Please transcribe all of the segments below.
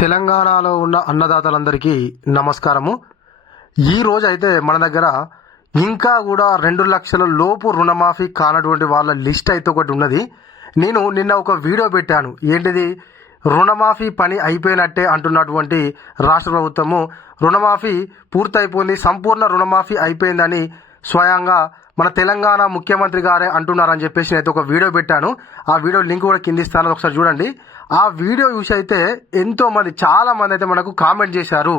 తెలంగాణలో ఉన్న అన్నదాతలందరికీ నమస్కారము. ఈ రోజు అయితే మన దగ్గర ఇంకా కూడా రెండు లక్షల లోపు రుణమాఫీ కానటువంటి వాళ్ళ లిస్ట్ అయితే ఒకటి ఉన్నది. నేను నిన్న ఒక వీడియో పెట్టాను. ఏంటిది? రుణమాఫీ పని అయిపోయినట్టే అంటున్నటువంటి రాష్ట్ర ప్రభుత్వము. రుణమాఫీ పూర్తయిపోయింది సంపూర్ణ రుణమాఫీ అయిపోయిందని స్వయంగా మన తెలంగాణ ముఖ్యమంత్రి గారే అంటున్నారని చెప్పేసి నేను ఒక వీడియో పెట్టాను. ఆ వీడియో లింక్ కూడా కింద ఇస్తాను ఒకసారి చూడండి. ఆ వీడియో చూసి అయితే ఎంతో మంది చాలా మంది అయితే మనకు కామెంట్ చేశారు.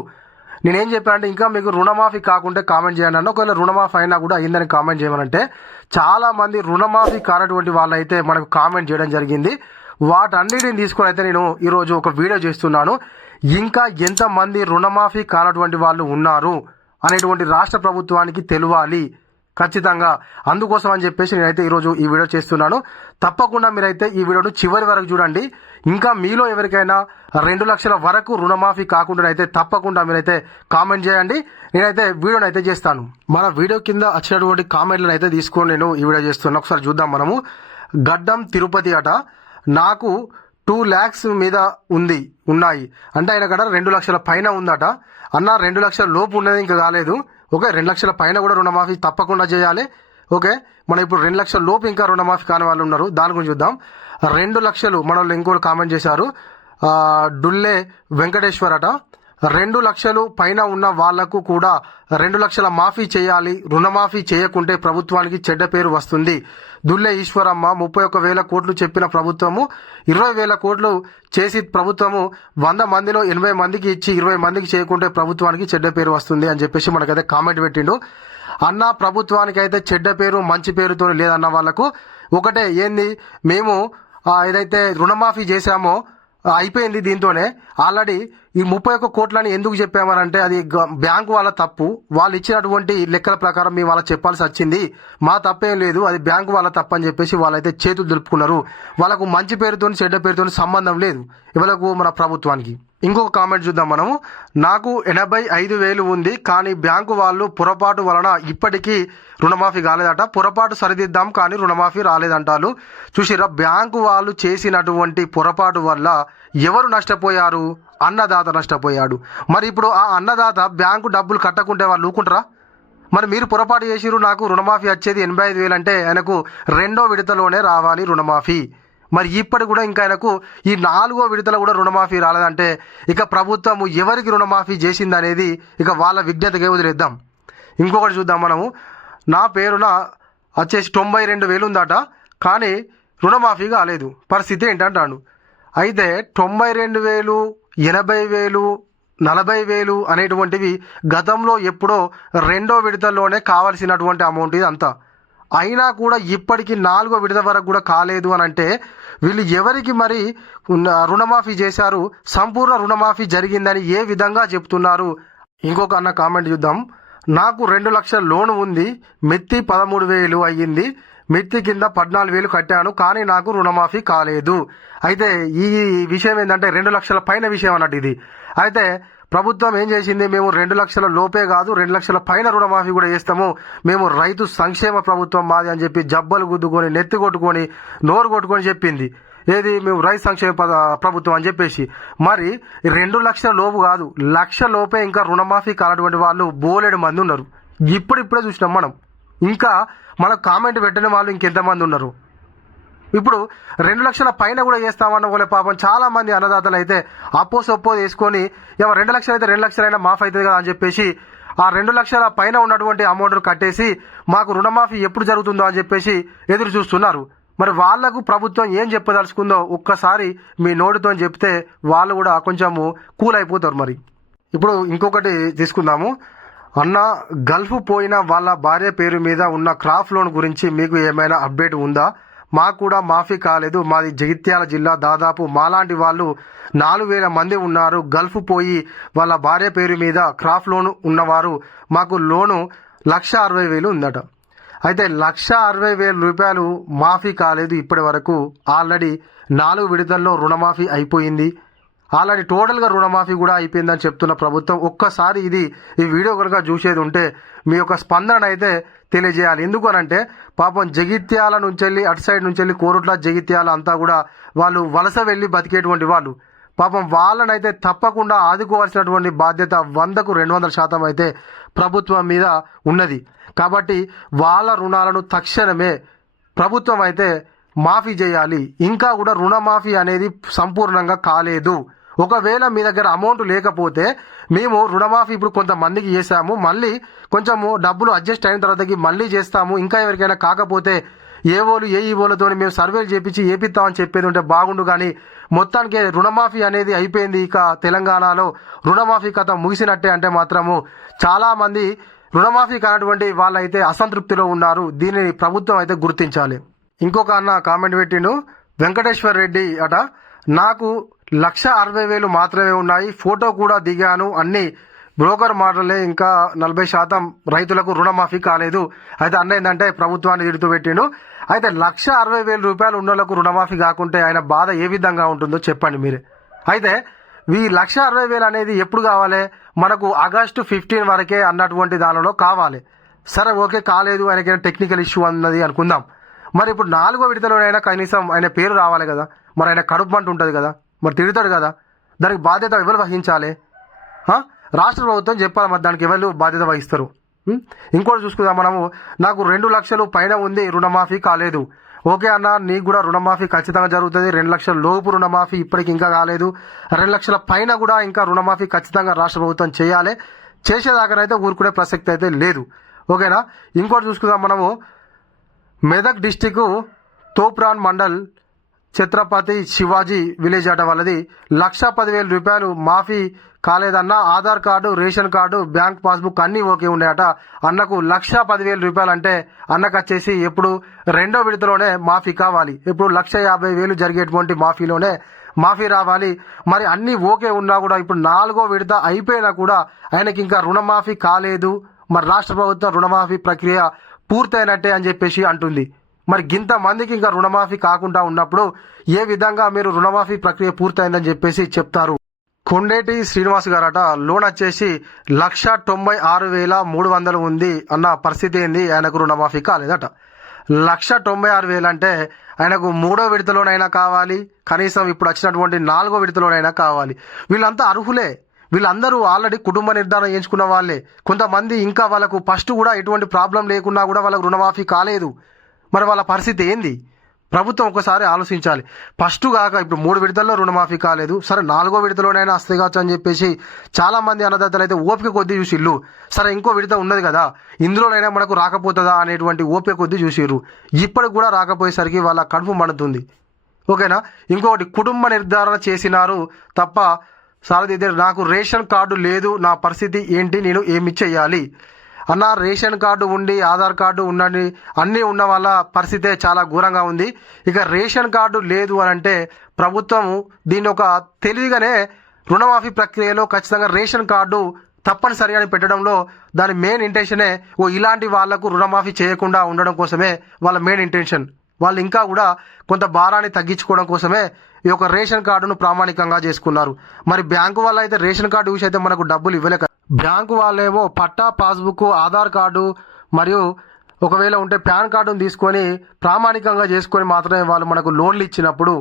నేనేం చెప్పానంటే ఇంకా మీకు రుణమాఫీ కాకుంటే కామెంట్ చేయండి అన్న. ఒకవేళ రుణమాఫీ అయినా కూడా అయిందని కామెంట్ చేయమనంటే చాలా మంది రుణమాఫీ కానటువంటి వాళ్ళైతే మనకు కామెంట్ చేయడం జరిగింది. వాటన్నిటిని తీసుకొని అయితే నేను ఈరోజు ఒక వీడియో చేస్తున్నాను. ఇంకా ఎంతమంది రుణమాఫీ కానటువంటి వాళ్ళు ఉన్నారు అనేటువంటి రాష్ట్ర ప్రభుత్వానికి తెలియాలి. ఖచ్చితంగా అందుకోసం అని చెప్పేసి నేనైతే ఈరోజు ఈ వీడియో చేస్తున్నాను. తప్పకుండా మీరైతే ఈ వీడియోను చివరి వరకు చూడండి. ఇంకా మీలో ఎవరికైనా రెండు లక్షల వరకు రుణమాఫీ కాకుండా అయితే తప్పకుండా మీరైతే కామెంట్ చేయండి. నేనైతే వీడియోని అయితే చేస్తాను. మన వీడియో కింద వచ్చినటువంటి కామెంట్లను అయితే తీసుకొని నేను ఈ వీడియో చేస్తున్నాను ఒకసారి చూద్దాం మనము. గడ్డం తిరుపతి అట. నాకు టూ ల్యాక్స్ మీద ఉంది ఉన్నాయి. అంటే ఆయన కదా రెండు లక్షల పైన ఉందట. అన్న రెండు లక్షల లోపు ఉన్నది ఇంకా కాలేదు. ఓకే రెండు లక్షల పైన కూడా రుణమాఫీ తప్పకుండా చేయాలి. ఓకే మనం ఇప్పుడు రెండు లక్షల లోపు ఇంకా రుణమాఫీ కాని వాళ్ళు ఉన్నారు. దాని గురించి చూద్దాం. రెండు లక్షలు మన వాళ్ళు ఇంకోటి కామెంట్ చేశారు. డుల్లే వెంకటేశ్వర్ అట రెండు లక్షలు పైన ఉన్న వాళ్ళకు కూడా రెండు లక్షల మాఫీ చేయాలి రుణమాఫీ చేయకుంటే ప్రభుత్వానికి చెడ్డ పేరు వస్తుంది. దుల్లె ఈశ్వరమ్మ ముప్పై ఒక్క వేల కోట్లు చెప్పిన ప్రభుత్వము ఇరవై వేల కోట్లు చేసి ప్రభుత్వము వంద మందిలో ఎనభై మందికి ఇచ్చి ఇరవై మందికి చేయకుంటే ప్రభుత్వానికి చెడ్డ పేరు వస్తుంది అని చెప్పేసి మనకైతే కామెంట్ పెట్టిండు. అన్న ప్రభుత్వానికి అయితే చెడ్డ పేరు మంచి పేరుతో లేదన్న వాళ్ళకు ఒకటే ఏంది మేము ఏదైతే రుణమాఫీ చేశామో అయిపోయింది దీంతోనే. ఆల్రెడీ ఈ ముప్పై ఒక్క కోట్లని ఎందుకు చెప్పామనంటే అది బ్యాంకు వాళ్ళ తప్పు. వాళ్ళు ఇచ్చినటువంటి లెక్కల ప్రకారం మేము వాళ్ళకి చెప్పాల్సి వచ్చింది. మా తప్పేం లేదు అది బ్యాంకు వాళ్ళ తప్పు అని చెప్పేసి వాళ్ళైతే చేతులు దులుపుకున్నారు. వాళ్ళకు మంచి పేరుతో చెడ్డ పేరుతో సంబంధం లేదు. ఇవాళకు మన ప్రభుత్వానికి. ఇంకొక కామెంట్ చూద్దాం మనము. నాకు ఎనభై ఐదు వేలు ఉంది కానీ బ్యాంకు వాళ్ళు పొరపాటు వలన ఇప్పటికీ రుణమాఫీ కాలేదట. పొరపాటు సరిదిద్దాం కానీ రుణమాఫీ రాలేదంటారు. చూసిరా బ్యాంకు వాళ్ళు చేసినటువంటి పొరపాటు వల్ల ఎవరు నష్టపోయారు అన్నదా అన్నదాత నష్టపోయాడు. మరి ఇప్పుడు ఆ అన్నదాత బ్యాంకు డబ్బులు కట్టకుంటే వాళ్ళు ఊకుంటారా మరి మీరు పొరపాటు చేసిరు నాకు రుణమాఫీ వచ్చేది ఎనభై ఐదు వేలు అంటే ఆయనకు రెండో విడతలోనే రావాలి రుణమాఫీ. మరి ఇప్పటి కూడా ఇంకా ఆయనకు ఈ నాలుగో విడతలు కూడా రుణమాఫీ రాలేదంటే ఇక ప్రభుత్వము ఎవరికి రుణమాఫీ చేసింది అనేది ఇక వాళ్ళ విజ్ఞతకే వదిలేద్దాం. ఇంకొకటి చూద్దాం మనము. నా పేరున వచ్చేసి తొంభై రెండు వేలు ఉందట కానీ రుణమాఫీ కాలేదు. పరిస్థితి ఏంటంటాడు? అయితే తొంభై రెండు వేలు ఎనభై వేలు నలభై వేలు అనేటువంటివి గతంలో ఎప్పుడో రెండో విడతల్లోనే కావాల్సినటువంటి అమౌంట్ ఇది అంతా. అయినా కూడా ఇప్పటికీ నాలుగో విడత వరకు కూడా కాలేదు అని అంటే వీళ్ళు ఎవరికి మరి రుణమాఫీ చేశారు సంపూర్ణ రుణమాఫీ జరిగిందని ఏ విధంగా చెప్తున్నారు? ఇంకొక అన్న కామెంట్ చూద్దాం. నాకు రెండు లక్షల లోన్ ఉంది మెత్తి పదమూడు వేలు అయ్యింది మిత్తి కింద పద్నాలుగు వేలు కట్టాను కానీ నాకు రుణమాఫీ కాలేదు. అయితే ఈ విషయం ఏంటంటే రెండు లక్షల పైన విషయం అన్నట్టు ఇది. అయితే ప్రభుత్వం ఏం చేసింది? మేము రెండు లక్షల లోపే కాదు రెండు లక్షల పైన రుణమాఫీ కూడా చేస్తాము. మేము రైతు సంక్షేమ ప్రభుత్వం మాది అని చెప్పి జబ్బలు గుద్దుకొని నెత్తి కొట్టుకొని నోరు కొట్టుకొని చెప్పింది. ఏది? మేము రైతు సంక్షేమ పద- ప్రభుత్వం అని చెప్పేసి. మరి రెండు లక్షల లోపు కాదు లక్ష లోపే ఇంకా రుణమాఫీ కానటువంటి వాళ్ళు బోలేడు మంది ఉన్నారు. ఇప్పుడిప్పుడే చూసినాం మనం. ఇంకా మనకు కామెంట్ పెట్టిన వాళ్ళు ఇంకెంతమంది ఉన్నారు? ఇప్పుడు రెండు లక్షల పైన కూడా చేస్తామన్న వాళ్ళే పాపం చాలా మంది అన్నదాతలు అయితే అప్పో సొప్పో తీసుకొని ఏమో రెండు లక్షలు అయితే రెండు లక్షలైనా మాఫ్ అవుతుంది కదా అని చెప్పేసి ఆ రెండు లక్షల పైన ఉన్నటువంటి అమౌంట్ కట్టేసి మాకు రుణమాఫీ ఎప్పుడు జరుగుతుందో అని చెప్పేసి ఎదురు చూస్తున్నారు. మరి వాళ్ళకు ప్రభుత్వం ఏం చెప్పదలుచుకుందో ఒక్కసారి మీ నోటితో చెప్తే వాళ్ళు కూడా కొంచెము కూల్ అయిపోతారు మరి. ఇప్పుడు ఇంకొకటి తీసుకుందాము. అన్న గల్ఫ్ పోయిన వాళ్ళ భార్య పేరు మీద ఉన్న క్రాఫ్ట్ లోన్ గురించి మీకు ఏమైనా అప్డేట్ ఉందా? మాకు కూడా మాఫీ కాలేదు. మాది జగిత్యాల జిల్లా. దాదాపు మాలాంటి వాళ్ళు నాలుగు వేల మంది ఉన్నారు. గల్ఫ్ పోయి వాళ్ళ భార్య పేరు మీద క్రాఫ్ట్ లోన్ ఉన్నవారు మాకు లోను లక్ష అరవై వేలు ఉందట. అయితే లక్ష అరవై వేల రూపాయలు మాఫీ కాలేదు. ఇప్పటి వరకు ఆల్రెడీ నాలుగు విడతల్లో రుణమాఫీ అయిపోయింది. ఆల్రెడీ టోటల్గా రుణమాఫీ కూడా అయిపోయిందని చెప్తున్న ప్రభుత్వం ఒక్కసారి ఇది ఈ వీడియో కనుక చూసేది ఉంటే మీ యొక్క స్పందన అయితే తెలియజేయాలి. ఎందుకు అనంటే పాపం జగిత్యాల నుంచి వెళ్ళి అటు సైడ్ నుంచి వెళ్ళి కోరుట్ల జగిత్యాల అంతా కూడా వాళ్ళు వలస వెళ్ళి బతికేటువంటి వాళ్ళు. పాపం వాళ్ళనైతే తప్పకుండా ఆదుకోవాల్సినటువంటి బాధ్యత వందకు రెండు వందల శాతం అయితే ప్రభుత్వం మీద ఉన్నది. కాబట్టి వాళ్ళ రుణాలను తక్షణమే ప్రభుత్వం అయితే మాఫీ చేయాలి. ఇంకా కూడా రుణమాఫీ అనేది సంపూర్ణంగా కాలేదు. ఒకవేళ మీ దగ్గర అమౌంట్ లేకపోతే మేము రుణమాఫీ ఇప్పుడు కొంతమందికి చేసాము మళ్ళీ కొంచెము డబ్బులు అడ్జస్ట్ అయిన తర్వాతకి మళ్ళీ చేస్తాము. ఇంకా ఎవరికైనా కాకపోతే ఏ ఓలు ఏ ఈవోలతో మేము సర్వేలు చేపించి ఏపిస్తామని చెప్పేది ఉంటే బాగుండు కానీ మొత్తానికి రుణమాఫీ అనేది అయిపోయింది ఇక తెలంగాణలో. రుణమాఫీ కథ ముగిసినట్టే అంటే మాత్రము చాలామంది రుణమాఫీ కానటువంటి వాళ్ళైతే అసంతృప్తిలో ఉన్నారు. దీనిని ప్రభుత్వం అయితే గుర్తించాలి. ఇంకొక అన్న కామెంట్ పెట్టిండు. వెంకటేశ్వర్ రెడ్డి అట నాకు లక్ష అరవై వేలు మాత్రమే ఉన్నాయి. ఫోటో కూడా దిగాను. అన్ని బ్రోకర్ మాటలే. ఇంకా నలభై శాతం రైతులకు రుణమాఫీ కాలేదు. అయితే అన్న ఏంటంటే ప్రభుత్వాన్ని తిడుతూ పెట్టిండు. అయితే లక్ష అరవై వేల రూపాయలు ఉన్నోళ్ళకు రుణమాఫీ కాకుంటే ఆయన బాధ ఏ విధంగా ఉంటుందో చెప్పండి మీరే. అయితే ఈ లక్ష అరవై వేలు అనేది ఎప్పుడు కావాలి? మనకు ఆగస్టు ఫిఫ్టీన్ వరకే అన్నటువంటి దానిలో కావాలి. సరే ఓకే కాలేదు. ఆయనకైనా టెక్నికల్ ఇష్యూ అన్నది అనుకుందాం. మరి ఇప్పుడు నాలుగో విడతలోనైనా కనీసం ఆయన పేరు రావాలి కదా? మరి ఆయన కడుపు మంట ఉంటుంది కదా? మరి తిడతాడు కదా? దానికి బాధ్యత ఎవరు వహించాలి? రాష్ట్ర ప్రభుత్వం చెప్పాలి మరి దానికి ఎవరు బాధ్యత వహిస్తారు? ఇంకోటి చూసుకుందాం మనము. నాకు రెండు లక్షలు పైన ఉంది రుణమాఫీ కాలేదు. ఓకే అన్న నీకు కూడా రుణమాఫీ ఖచ్చితంగా జరుగుతుంది. రెండు లక్షల లోపు రుణమాఫీ ఇప్పటికి ఇంకా కాలేదు. రెండు లక్షల పైన కూడా ఇంకా రుణమాఫీ ఖచ్చితంగా రాష్ట్ర ప్రభుత్వం చేయాలి. చేసేదాకనైతే ఊరుకునే ప్రసక్తి అయితే లేదు. ఓకేనా? ఇంకోటి చూసుకుందాం మనము. మెదక్ డిస్టిక్ తోప్రాన్ మండల్ ఛత్రపతి శివాజీ విలేజ్ అట వాళ్ళది. లక్ష పదివేల రూపాయలు మాఫీ కాలేదన్న Aadhaar card ration card bank passbook అన్నీ ఓకే ఉన్నాయట. అన్నకు లక్ష పదివేల రూపాయలు అంటే అన్నకు వచ్చేసి ఎప్పుడు రెండో విడతలోనే మాఫీ కావాలి. ఇప్పుడు లక్ష యాభై వేలు జరిగేటువంటి మాఫీలోనే మాఫీ రావాలి. మరి అన్ని ఓకే ఉన్నా కూడా ఇప్పుడు నాలుగో విడత అయిపోయినా కూడా ఆయనకి ఇంకా రుణమాఫీ కాలేదు. మరి రాష్ట్ర ప్రభుత్వం రుణమాఫీ ప్రక్రియ పూర్తయినట్టే అని చెప్పేసి అంటుంది. మరి గింత మందికి ఇంకా రుణమాఫీ కాకుండా ఉన్నప్పుడు ఏ విధంగా మీరు రుణమాఫీ ప్రక్రియ పూర్తయిందని చెప్పేసి చెప్తారు. కొండేటి శ్రీనివాస్ గారట లోన్ వచ్చేసి లక్ష తొంభై ఆరు వేల మూడు వందలు ఉంది అన్న పరిస్థితి ఏంది? ఆయనకు రుణమాఫీ కాలేదట. లక్ష తొంభై ఆరు వేలు అంటే ఆయనకు మూడో విడతలోనైనా కావాలి కనీసం ఇప్పుడు వచ్చినటువంటి నాలుగో విడతలోనైనా కావాలి. వీళ్ళంతా అర్హులే. వీళ్ళందరూ ఆల్రెడీ కుటుంబ నిర్ధారణ చేయించుకున్న వాళ్ళే. కొంతమంది ఇంకా వాళ్ళకు ఫస్ట్ కూడా ఎటువంటి ప్రాబ్లం లేకున్నా కూడా వాళ్ళకు రుణమాఫీ కాలేదు. మరి వాళ్ళ పరిస్థితి ఏంది? ప్రభుత్వం ఒకసారి ఆలోచించాలి. ఫస్ట్ కాక ఇప్పుడు మూడు విడతల్లో రుణమాఫీ కాలేదు. సరే నాలుగో విడతలోనైనా వస్తాయి కావచ్చు అని చెప్పేసి చాలా మంది అన్నదాతలు అయితే ఓపిక కొద్దీ చూసిర్రు సరే ఇంకో విడత ఉన్నది కదా. ఇందులోనైనా మనకు రాకపోతుందా అనేటువంటి ఓపిక కొద్దీ చూసిర్రు. ఇప్పటికి కూడా రాకపోయేసరికి వాళ్ళ కడుపు మండుతుంది. ఓకేనా? ఇంకొకటి కుటుంబ నిర్ధారణ చేసినారు తప్ప సారథి నాకు రేషన్ కార్డు లేదు నా పరిస్థితి ఏంటి నేను ఏమి చేయాలి? అన్న రేషన్ కార్డు ఉండి ఆధార్ కార్డు ఉన్నది అన్నీ ఉన్న వాళ్ళ పరిస్థితే చాలా ఘోరంగా ఉంది. ఇక రేషన్ కార్డు లేదు అని అంటే ప్రభుత్వం దీన్ని ఒక తెలివిగానే రుణమాఫీ ప్రక్రియలో ఖచ్చితంగా రేషన్ కార్డు తప్పనిసరి అని పెట్టడంలో దాని మెయిన్ ఇంటెన్షనే ఓ ఇలాంటి వాళ్ళకు రుణమాఫీ చేయకుండా ఉండడం కోసమే వాళ్ళ మెయిన్ ఇంటెన్షన్ వాళ్ళు ఇంకా కూడా కొంత భారాన్ని తగ్గించుకోవడం కోసమే ఈ యొక్క రేషన్ కార్డును ప్రామాణికంగా చేసుకున్నారు. మరి బ్యాంకు వల్ల అయితే రేషన్ కార్డు చూసి అయితే మనకు డబ్బులు ఇవ్వలేక బ్యాంకు వాళ్ళేమో పట్టా పాస్బుక్ ఆధార్ కార్డు మరియు ఒకవేళ ఉంటే పాన్ కార్డును తీసుకొని ప్రామాణికంగా చేసుకొని మాత్రమే వాళ్ళు మనకు లోన్లు ఇచ్చినప్పుడు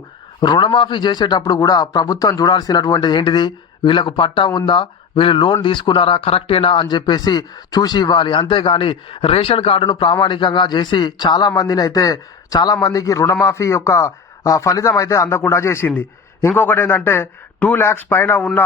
రుణమాఫీ చేసేటప్పుడు కూడా ప్రభుత్వం చూడాల్సినటువంటి ఏంటిది? వీళ్ళకు పట్టా ఉందా? వీళ్ళు లోన్ తీసుకున్నారా? కరెక్టేనా? అని చెప్పేసి చూసి ఇవ్వాలి. అంతేగాని రేషన్ కార్డును ప్రామాణికంగా చేసి చాలా మందిని అయితే చాలా మందికి రుణమాఫీ యొక్క ఫలితం అయితే అందకుండా చేసింది. ఇంకొకటి ఏంటంటే టూ ల్యాక్స్ పైన ఉన్న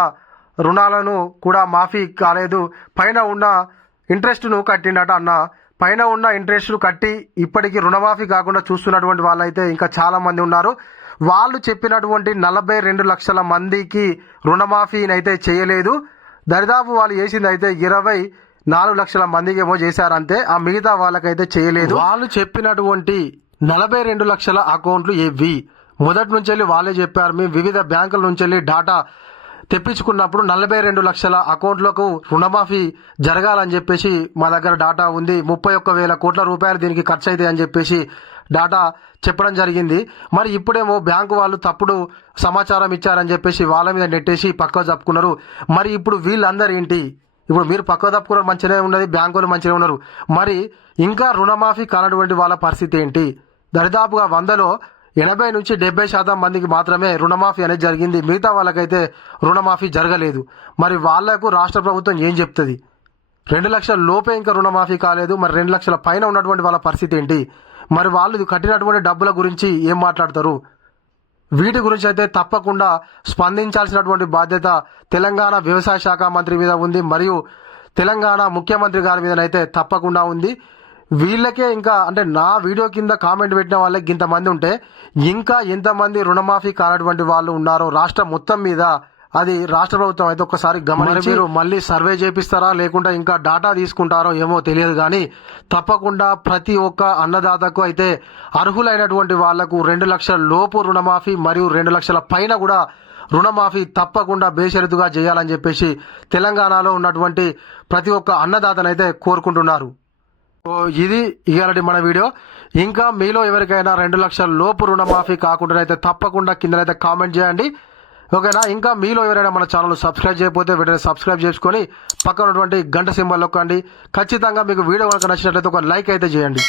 రుణాలను కూడా మాఫీ కాలేదు. పైన ఉన్న ఇంట్రెస్ట్ను కట్టిండట అన్న. పైన ఉన్న ఇంట్రెస్ట్ను కట్టి ఇప్పటికీ రుణమాఫీ కాకుండా చూస్తున్నటువంటి వాళ్ళైతే ఇంకా చాలామంది ఉన్నారు. వాళ్ళు చెప్పినటువంటి నలభై రెండు లక్షల మందికి రుణమాఫీని అయితే చేయలేదు. దరిదాపు వాళ్ళు చేసింది అయితే ఇరవై నాలుగు లక్షల మందికి ఏమో చేశారంతే. ఆ మిగతా వాళ్ళకైతే చేయలేదు. వాళ్ళు చెప్పినటువంటి నలభై రెండు లక్షల అకౌంట్లు ఏవి? మొదటి నుంచి వెళ్ళి వాళ్ళే చెప్పారు. మేము వివిధ బ్యాంకుల నుంచి వెళ్ళి డాటా తెప్పించుకున్నప్పుడు నలభై రెండు లక్షల అకౌంట్లకు రుణమాఫీ జరగాలని చెప్పేసి మా దగ్గర డాటా ఉంది. ముప్పై ఒక్క వేల కోట్ల రూపాయలు దీనికి ఖర్చు అవుతాయి అని చెప్పేసి డాటా చెప్పడం జరిగింది. మరి ఇప్పుడేమో బ్యాంకు వాళ్ళు తప్పుడు సమాచారం ఇచ్చారని చెప్పేసి వాళ్ళ మీద నెట్టేసి పక్క తప్పుకున్నారు మరి ఇప్పుడు వీళ్ళందరూ ఏంటి? ఇప్పుడు మీరు పక్క తప్పుకున్నారు మంచిగానే ఉన్నది బ్యాంకులు మంచిగా ఉన్నారు. మరి ఇంకా రుణమాఫీ కానటువంటి వాళ్ళ పరిస్థితి ఏంటి? దరిదాపుగా వందలో ఎనభై నుంచి డెబ్బై శాతం మందికి మాత్రమే రుణమాఫీ అనేది జరిగింది. మిగతా వాళ్ళకైతే రుణమాఫీ జరగలేదు. మరి వాళ్ళకు రాష్ట్ర ప్రభుత్వం ఏం చెప్తుంది? రెండు లక్షల లోపే ఇంకా రుణమాఫీ కాలేదు. మరి రెండు లక్షల పైన ఉన్నటువంటి వాళ్ళ పరిస్థితి ఏంటి? మరి వాళ్ళు కట్టినటువంటి డబ్బుల గురించి ఏం మాట్లాడతారు? వీటి గురించి అయితే తప్పకుండా స్పందించాల్సినటువంటి బాధ్యత తెలంగాణ వ్యవసాయ శాఖ మంత్రి మీద ఉంది. మరియు తెలంగాణ ముఖ్యమంత్రి గారి మీదనైతే తప్పకుండా ఉంది. వీళ్ళకే ఇంకా అంటే నా వీడియో కింద కామెంట్ పెట్టిన వాళ్ళకి ఇంతమంది ఉంటే ఇంకా ఎంతమంది రుణమాఫీ కానటువంటి వాళ్ళు ఉన్నారో రాష్ట్రం మొత్తం మీద అది రాష్ట్ర ప్రభుత్వం అయితే ఒక్కసారి గమనించి మీరు మళ్ళీ సర్వే చేపిస్తారా? లేకుంటే ఇంకా డాటా తీసుకుంటారో ఏమో తెలియదు కానీ తప్పకుండా ప్రతి ఒక్క అన్నదాతకు అయితే అర్హులైనటువంటి వాళ్ళకు రెండు లక్షల లోపు రుణమాఫీ మరియు రెండు లక్షల పైన కూడా రుణమాఫీ తప్పకుండా బేషరతుగా చేయాలని చెప్పేసి తెలంగాణలో ఉన్నటువంటి ప్రతి ఒక్క అన్నదాతనైతే కోరుకుంటున్నారు. ఇది ఇవాళ మన వీడియో. ఇంకా మీలో ఎవరికైనా రెండు లక్షల లోపు రుణమాఫీ కాకుండా అయితే తప్పకుండా కిందనైతే కామెంట్ చేయండి. ఓకేనా? ఇంకా మీలో ఎవరైనా మన ఛానల్ సబ్స్క్రైబ్ చేయకపోతే వెంటనే సబ్స్క్రైబ్ చేసుకొని పక్కన ఉన్నటువంటి గంట సింబల్ నొక్కండి. ఖచ్చితంగా మీకు వీడియో కనుక నచ్చినట్లయితే ఒక లైక్ అయితే చేయండి.